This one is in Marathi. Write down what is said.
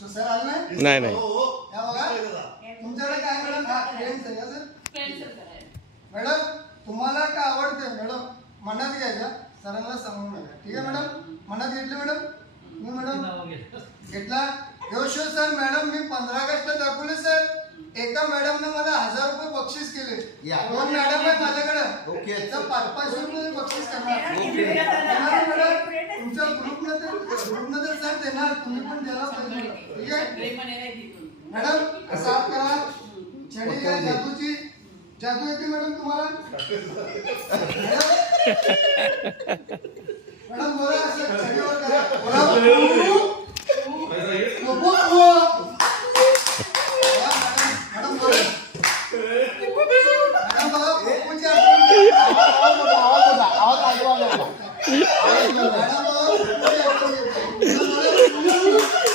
सर आलं नाही? नाही नाही या बघा तुमच्याकडे काय मॅडम फ्रेंड्स आहे का सर? मॅडम तुम्हाला काय आवडते मॅडम मनात घ्यायच्या सरांना सांगून नका. ठीक आहे मॅडम? मनात घेतली मॅडम? मी मॅडम घेतला. योशो सर मॅडम मी 15 ऑगस्टला दाखवले सर. एका मॅडमने मला 1000 रुपये बक्षीस केले. 2 मॅडम आहे माझ्याकडे. ओके. 500 रुपये बक्षीस करणार. तुमच्या ग्रुपनं तर सर देणार तुम्ही पण द्यायला पाहिजे. ठीक आहे मॅडम? साफ करा छडी घ्या जादूची. जादू येते मॅडम तुम्हाला? मॅडम बोला असं छडीवर करा. बोला.